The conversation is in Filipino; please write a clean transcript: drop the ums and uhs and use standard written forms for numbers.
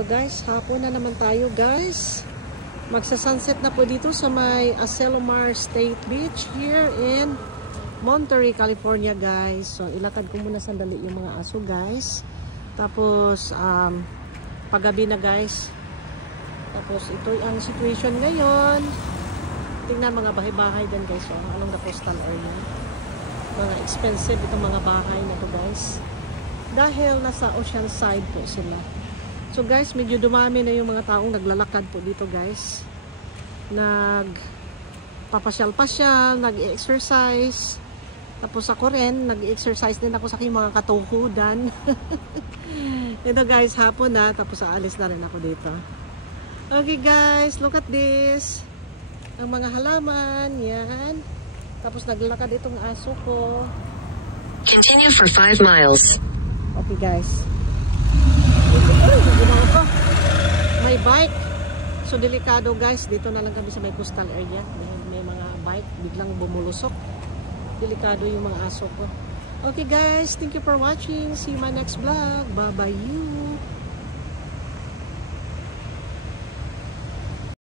Ito guys, hapon na naman tayo guys. Magsa-sunset na po dito sa may Asilomar State Beach here in Monterey, California guys. So ilakad ko muna sandali yung mga aso guys. Tapos paggabi na guys. Tapos ito ang situation ngayon. Tingnan mga bahay-bahay din guys. So, along the coastal area. Mga expensive itong mga bahay na to guys. Dahil nasa ocean side po sila. So guys, medyo dumami na yung mga taong naglalakad po dito guys. Nagpapasyal-pasyal, nag-exercise. Tapos ako rin, nag-exercise din ako sa aking mga katuhudan. Ito guys, hapon na. Tapos aalis na rin ako dito. Okay guys, look at this. Ang mga halaman, yan. Tapos naglalakad itong aso ko. Continue for 5 miles. Okay guys. May bike. So delikado guys. Dito na lang kami sa may coastal area. May mga bike biglang bumulusok. Delikado yung mga aso ko. Okay guys. Thank you for watching. See you in my next vlog. Bye bye you.